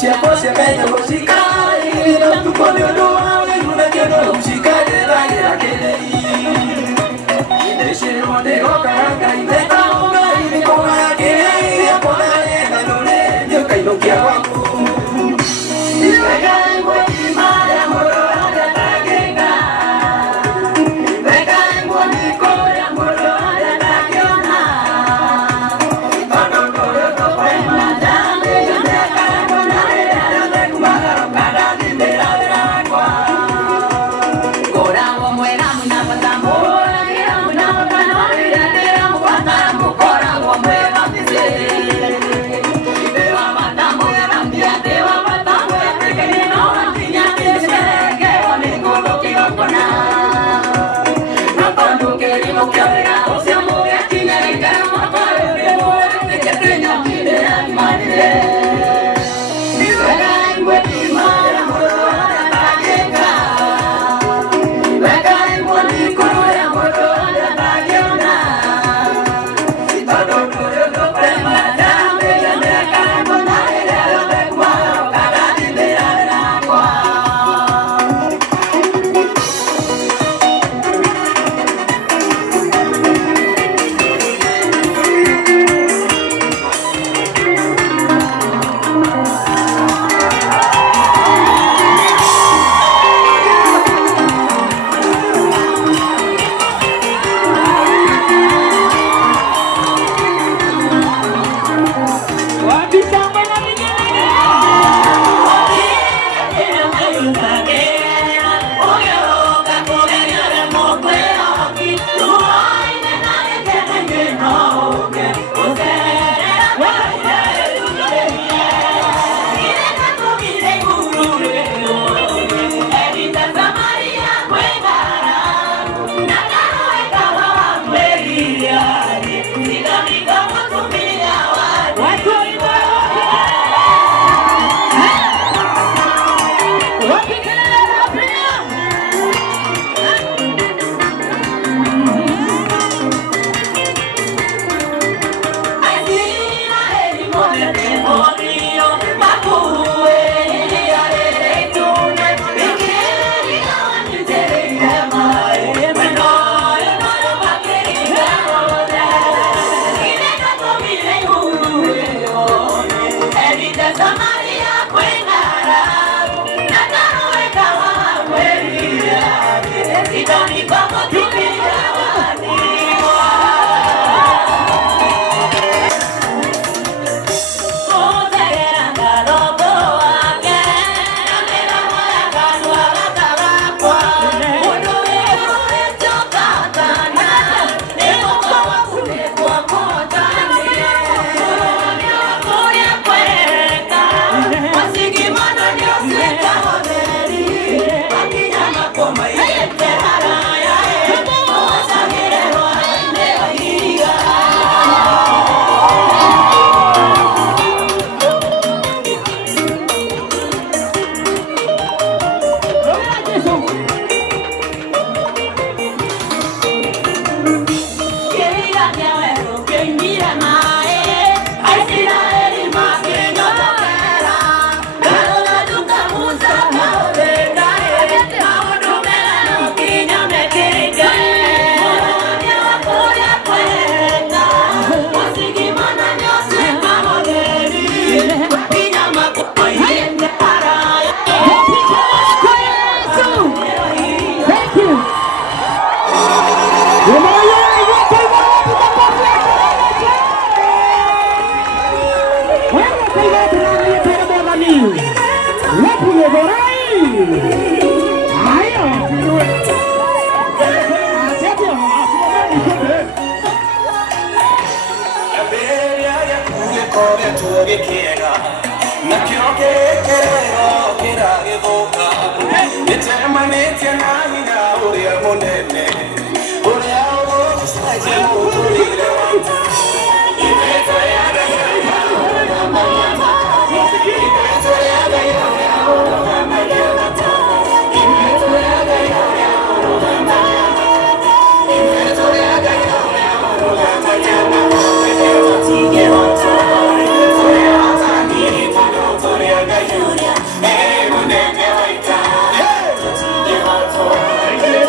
Rusia fosse meglio musicale, non tu puoi odorare, non è che non musicale, la che lei. E se non te lo caraca, in metà, in come che lei, a ponere, non è, io che non chiamo. na kioke kerero kiragivuka nitemanĩtie na hinya ũrĩa mũnene ũrĩa ũgũcenjia mũtũrĩre witũ ibeto rĩa Ngai ũrũgamagia mata ibeto rĩa Ngai ũrũgamagia mata ibeto rĩa Ngai ũrũgamagia mata ibeto rĩa Ngai ũrũgamagia mata tutige hoto tũrĩa hatani tondũ tũrĩa Ngai ũrĩa mũnene waita tutige hoto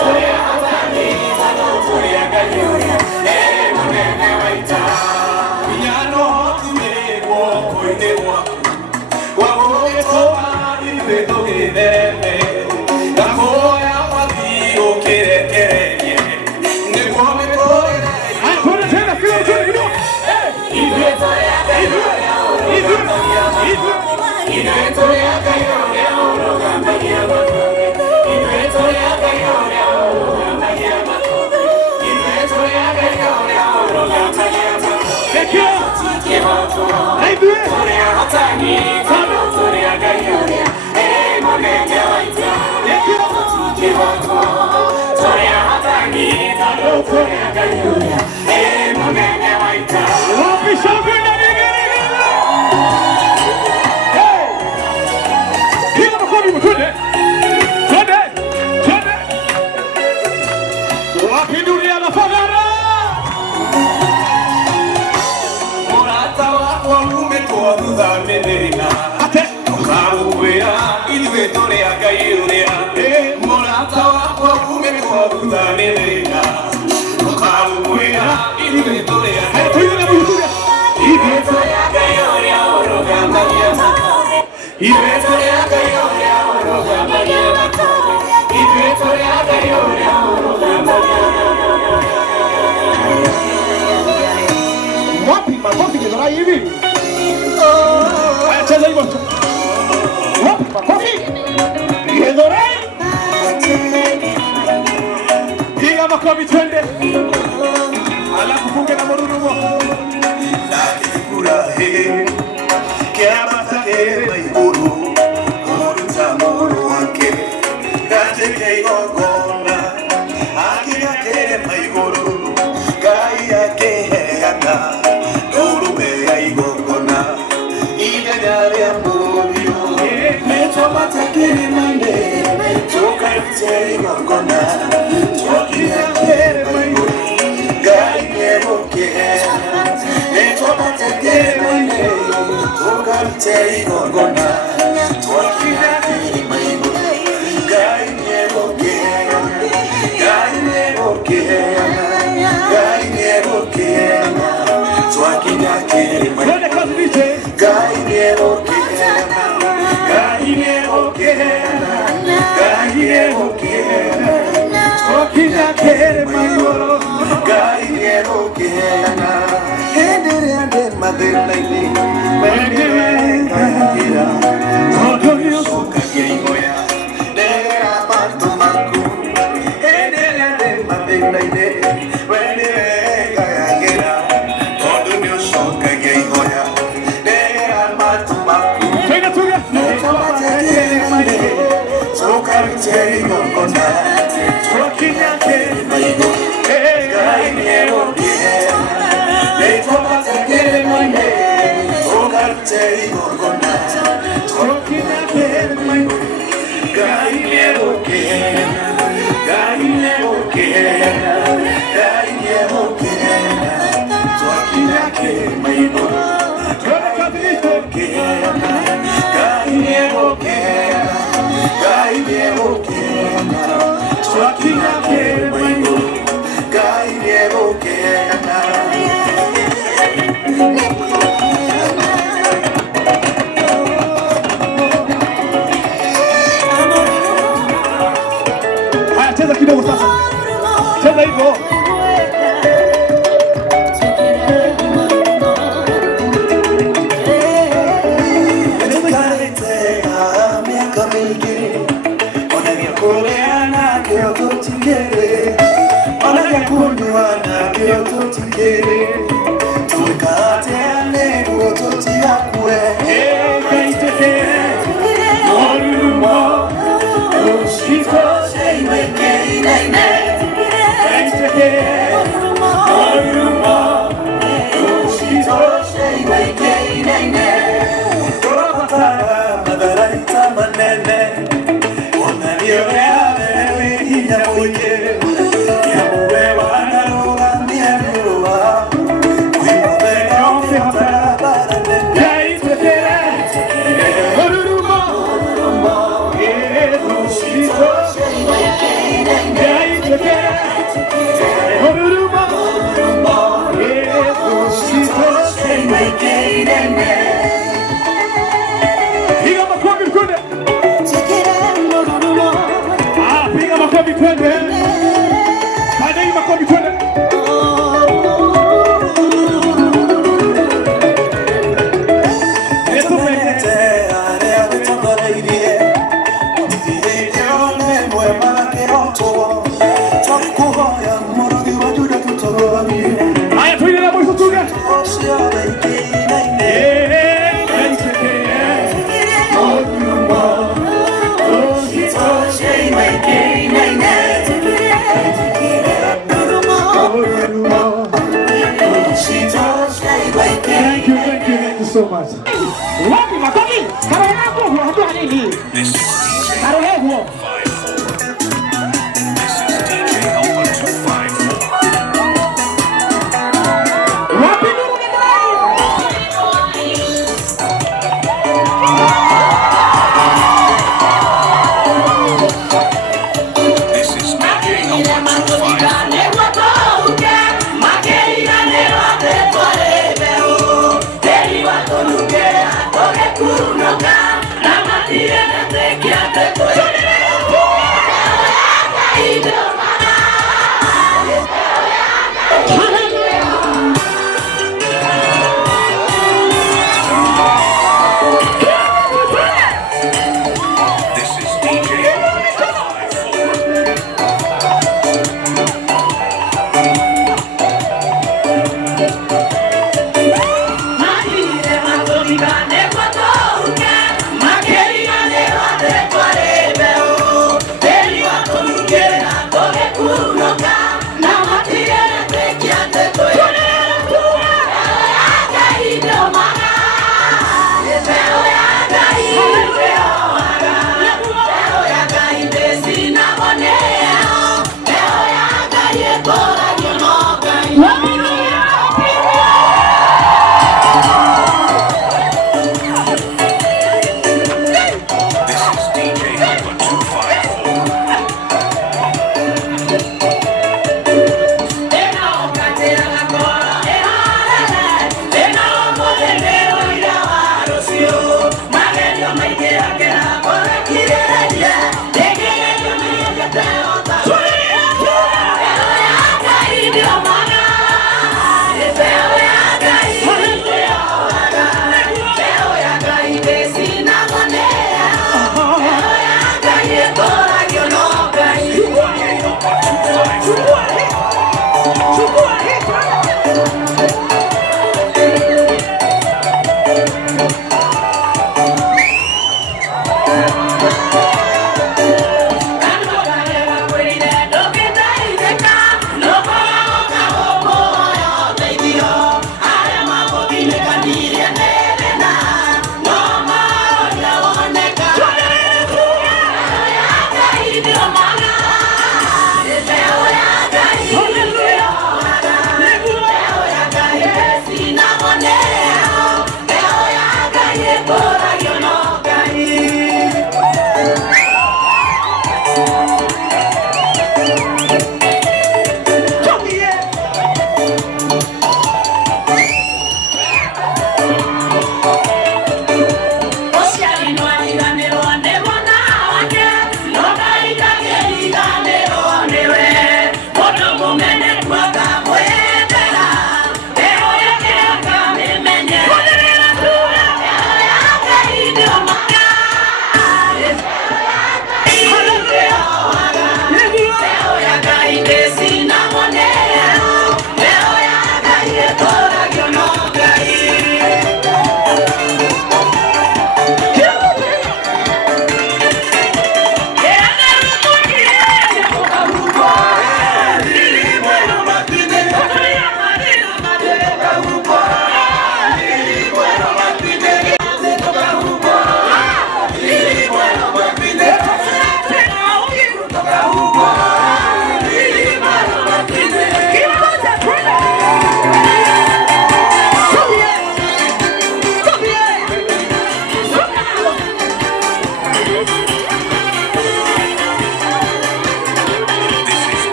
tũrĩa hatani tondũ tũrĩa Ngai ũrĩa mũnene waita nyano tumirĩgwo koine gwaku wagũgĩtũma ithuĩ tũgĩthereme ndakuoya mwathi ũkĩrekererie nĩguo mĩtũrĩre ithuĩ tũrĩa Ngai ũrĩa ũrũgamagia mata ithuĩ tũrĩa Ngai ũrĩa ũrũgamagia mata ithuĩ tũrĩa Ngai ũrĩa ũrũgamagia mata ithuĩ tũrĩa Ngai ũrĩa ũrũgamagia mata tutige hoto tũrĩa hatani tondũ tũrĩa Ngai ũrĩa mũnene waita tutige hoto tũrĩa hatani tondũ tũrĩa Ngai ũrĩa mũnene waita Ukawuya ithuĩ tũrĩa Ngai ũrĩa mũrata wakwa ume kwa thutha nĩ thĩna ukawuya ithuĩ tũrĩa Ngai ũrĩa ũrũgamagia mata ithuĩ tũrĩa Ngai ũrĩa ũrũgamagia mata ithuĩ tũrĩa Ngai ũrĩa ũrũgamagia wapi makofi kidhara hivi cheza hivyo wapi makofi kidhara piga makofi twende alafu funge na morurumo na kifurahi kiamata maiguru kuruta muru wake gateke igongona akira kere maiguru Ngai yake heana urume ya igongona iganya rĩa mũriũ nĩtwambata kĩrĩma-inĩ tũkarute igongona twakinya kĩrĩma-inĩ Ngai nĩegũkĩheana nĩtwambata kĩrĩma-inĩ tũkarute igongona twakinya kĩrĩma-inĩ Ngai nĩegũkĩheana Ngai nĩegũkĩheana Ngai nĩegũkĩheana twakinya kĩrĩma-inĩ Ngai nĩegũkĩheana Ngai nĩegũkĩheana Ngai nĩegũkĩheana twakinya kĩrĩma-igũrũ Ngai nĩegũkĩheana hĩndĩ ĩrĩa ndĩ mathĩna-inĩ we nĩwe ngayagĩra tondũ nĩũcokagia ihoya ndegera matũ maku hĩndĩ ĩrĩa ndĩ mathĩna-inĩ we nĩwe ngayagĩra tondũ nĩũcokagia ihoya ndegera matũ maku nĩtwambate kĩrĩma-inĩ tũkarute igongona twakinya kĩrĩma-igũrũ Ngai nĩegũkĩheana nĩtwambate kĩrĩma-inĩ tũkarute igongona twakinya kĩrĩma-igũrũ Ngai nĩegũkĩheana Ngai nĩegũkĩheana Ngai nĩegũkĩheana twakinya kĩrĩma-igũrũ Ngai nĩegũkĩheana Ngai nĩegũkĩheana twakinya kĩrĩma-igũrũ Ngai nĩegũkĩheana haya cheza kidogo sasa cheza hivyo miaka mingi onania kuleana kio tutikere onania kunywana kio tutikere tuwekateane guo tutiakue matara madaraita manene unaniolea wewe inyamuye yamuwe wanaruga mienua wimodhe yombi hatara barane yaitekere Orurumo Yesu shito yaitekere Orurumo Yesu shito Piga makofi twende. Piga makofi twende. Piga makofi twende. Yesu mwenyewe ametubariki. Ndiye mwema kiroto. Tukuhoya murudi wa Juda tutoroni. Haya twende na mwisho tuge. Thank you so much. Wapi makofi? Tarehe yako unajua nini? Tarehe huo. Wapi nuru ni Kurunoka na matire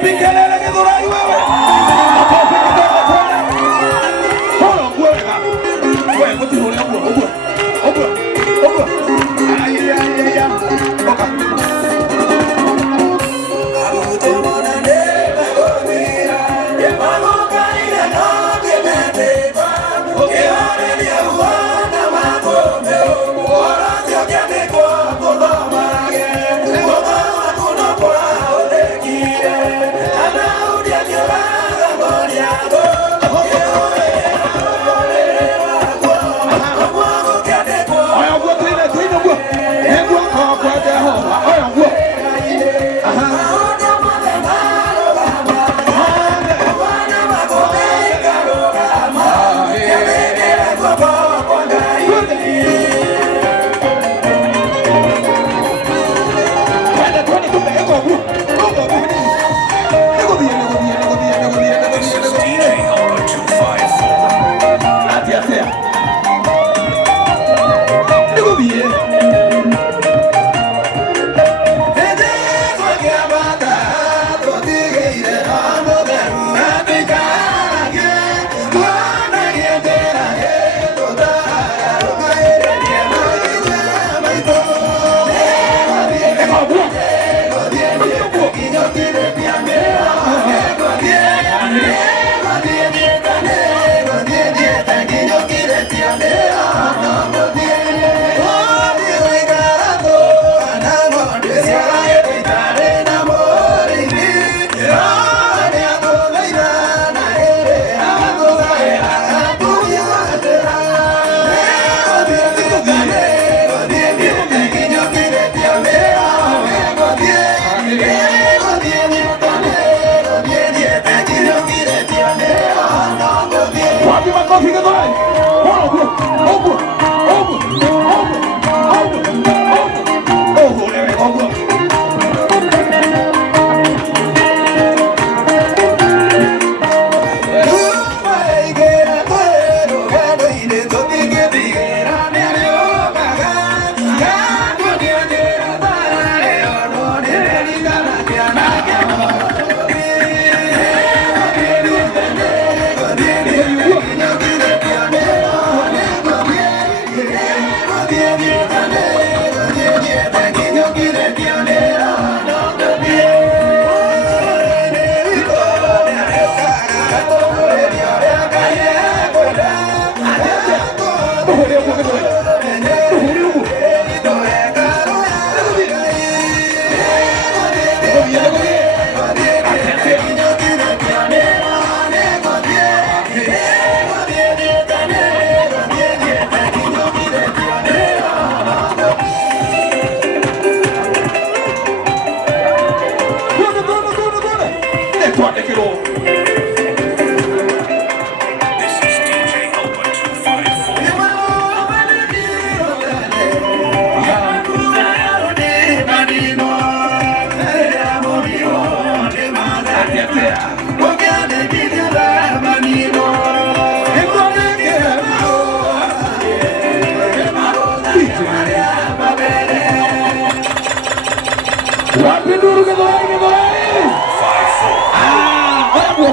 wapi kelele Githurai wewe? Makofi kidogo tena. Holo kuweka. Wewe mtihole hapo. Ogo. Ay. Oka.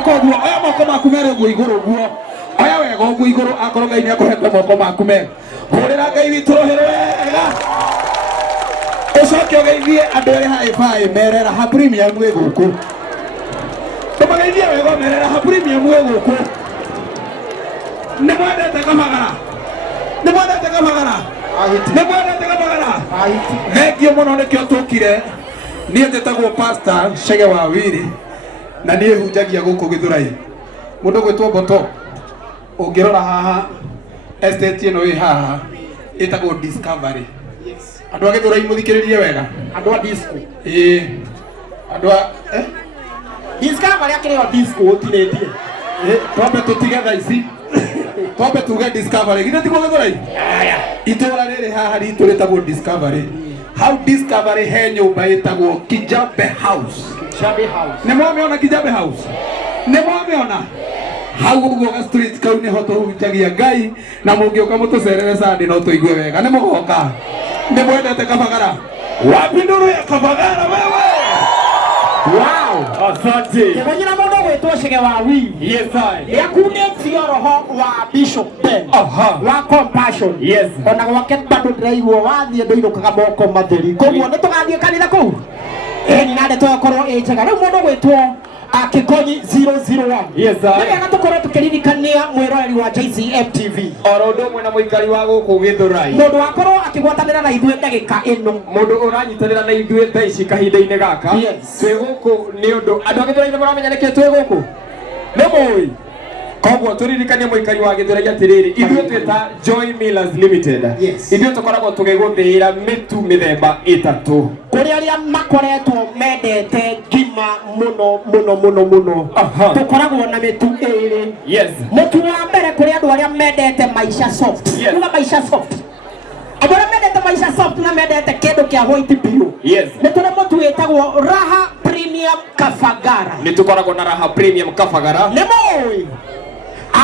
Oya moko maku mere guo iguru guo. Oya wega guo iguru akorwo Ngai ni akuhete moko maku me. Hurira Ngai witu rohero wega. Ucoke ugeithie andu eri haibai merera ha premium gwi guku. Tumageithie wega merera ha premium gwi guku. Ni mwendete kamagara. Ni mwendete kamagara. Ni mwendete kamagara. Thengio muno nikio tukire. Niĩ njĩtagwo Pastor Chege Wawiri na niĩ hunjagia gũkũ Githurai. Mũndũ gwĩtwo Mboto ũngĩrora haha estate ĩno ĩ haha ĩtagwo Discovery. Andũ a Githurai mũthikĩrĩrie wega. Andũ a disco. Andũ a Discovery akĩrĩo disco ũtinĩtie. Twambe tũtige thaa ici. Twambe tuge Discovery. Githĩ tiguo Githurai? Itũũra rĩrĩ haha ritũ rĩtagwo Discovery. How Discovery he nyumba itagwo Kijabe House. Kijabe House. Nĩ mwameona Kijabe House? Nĩ mwameona? Hau ũguo ga street kau nĩ ho tũhunjagia Ngai na mũngĩũka mũtũcerere Sunday no tũigue wega. Nĩ mũgoka? Nĩ mwendete Kabagara? Wapi ndũrũ ya Kabagara wewe? Wow! Asante. Kibonyera mundu gwitwo Shige wa wi. Yes I. Yakunetio roho wa Bishop Ben. Wa compassion. Yes. Ona gwake bado ndiraigwo wathie ndoirukaga moko matheri. Koguo nitugathie kanitha kuu. Ni nade tokorwo njega. Riu mundu gwitwo Akikonyi 001. Yes sir. Nĩ wega tũkorwo tũkĩririkania mwĩroreri wa JCM TV. Oro ndo mwe na muikari wa guku Githurai. Mũndũ wakorwo akĩgwatanĩra na ithuĩ ndagĩka ĩno. Mundu uranyitanĩra na ithuĩ thaa ici kahinda-inĩ gaka. Yes. Twĩ guku nĩ ũndũ andũ a Githurai nĩ maramenya nĩkĩ twĩ guku. Nĩ mũĩ. Koguo turirikanie muikari wa Githurai atĩrĩrĩ, ithuĩ twĩta Joy Millers Limited. Yes. Ithuĩ tũkoragwo tũgĩgũthĩĩra mĩtu mĩthemba ĩtatũ. Kũrĩ arĩa makoretwo mendete ngima mũno. Tũkoragwo na mĩtu ĩrĩ. Yes. Mũtu wa mbere kũrĩ andũ arĩa mendete maisha soft. Yes. Kuga maisha soft. Andũ arĩa mendete maisha soft na mendete kĩndũ kĩa white biũ. Yes. Nĩ tũrĩ mũtu wĩtagwo Raha Premium Kafagara. Nĩ tũkoragwo na Raha Premium Kafagara. Nĩ mũĩ.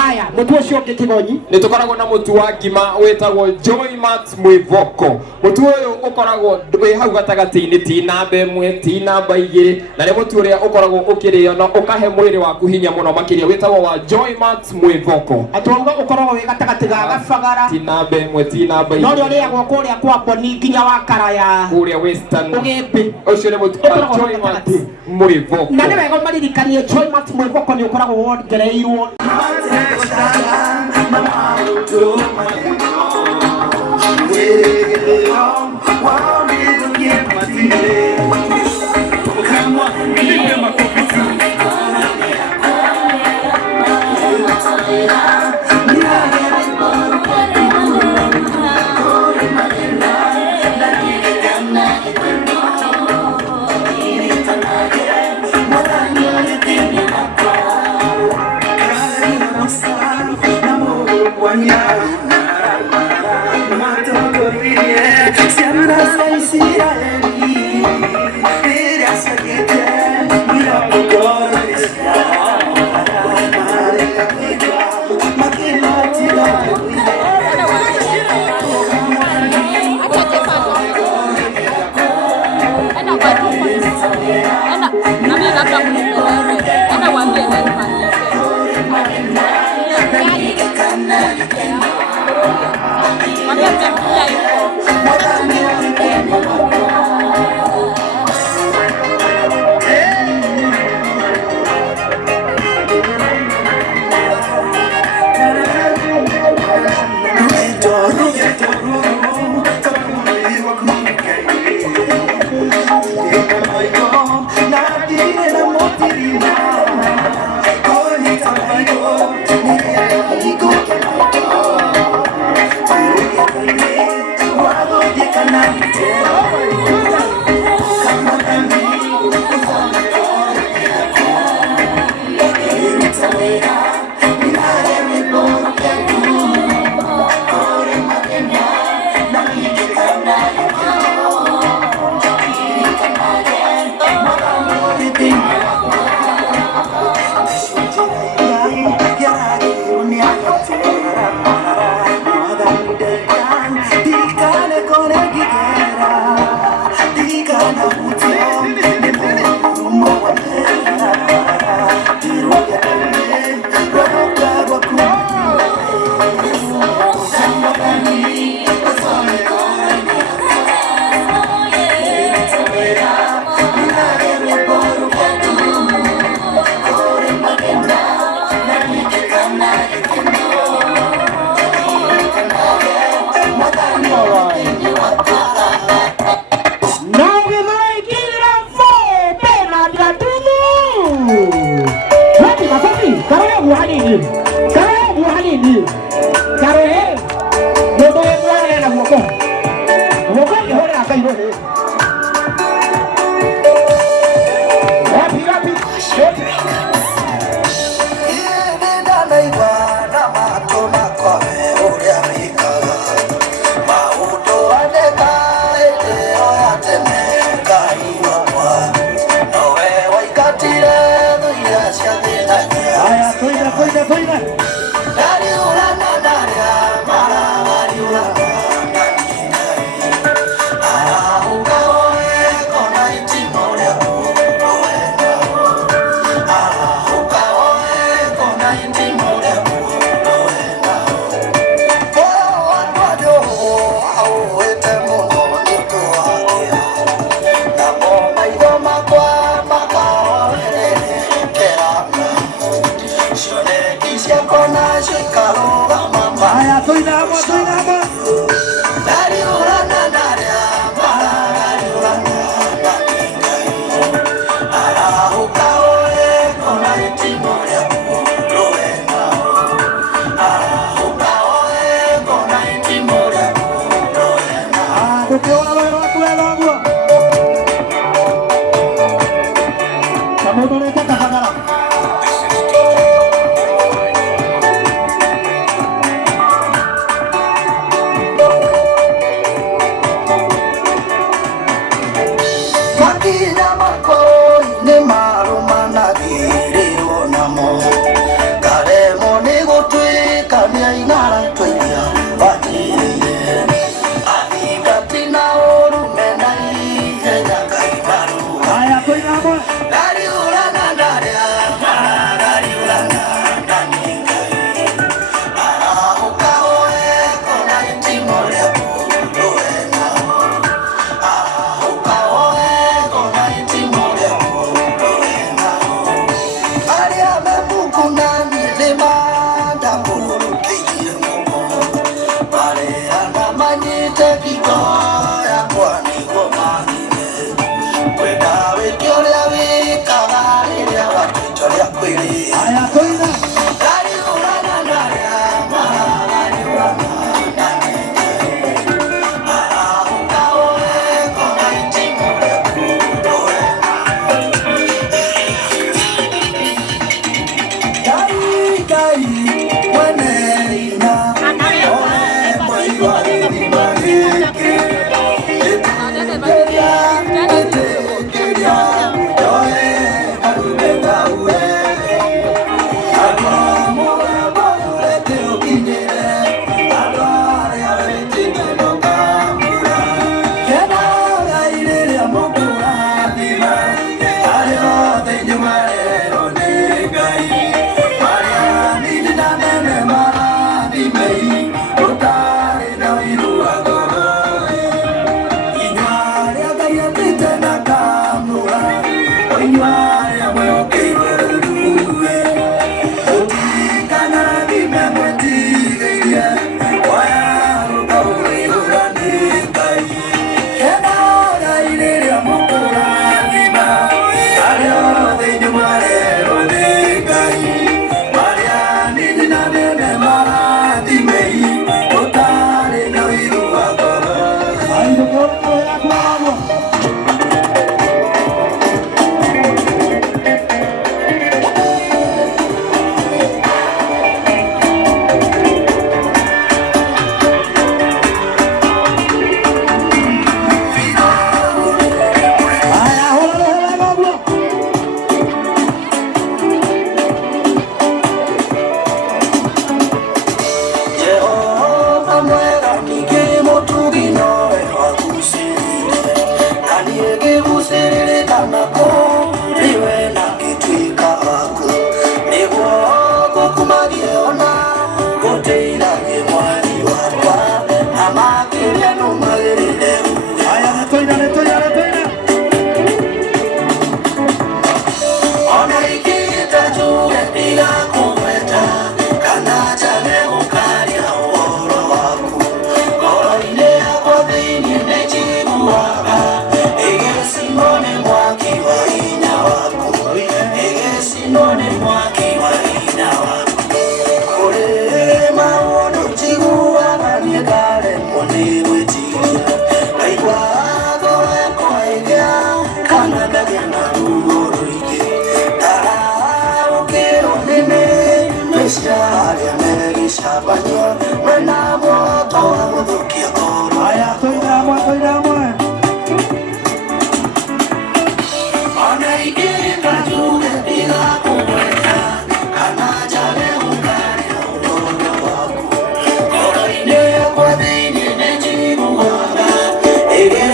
Aya, mũtu ũcio ũngĩ Kigonyi. Nĩ tũkoragwo na mũtu wa ngima wĩtagwo Joy Max Mwĩvoko. Mũtu ũyũ ũkoragwo wĩ hau gatagatĩ-inĩ, ti namba ĩmwe, ti namba igĩrĩ, na nĩ mũtu ũrĩa ũkoragwo ũkĩrĩo na ũkahe mwĩrĩ waku hinya mũno makĩria, wĩtagwo wa Joy Max Mwĩvoko. Atũrauga ũkoragwo wĩ gatagatĩ ga Gabagara. Ti namba ĩmwe, ti namba igĩrĩ. No rĩo rĩagwo kũrĩa kwa Boni nginya wa Karaya. Kũrĩa Western. Ũgĩmbĩ. Ũcio nĩ mũtu wa Joy Max Mwĩvoko. Na nĩ wega maririkanie Joy Max Mwĩvoko nĩ ũkoragwo wongereirwo.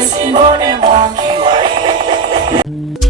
Simone Mwaki wa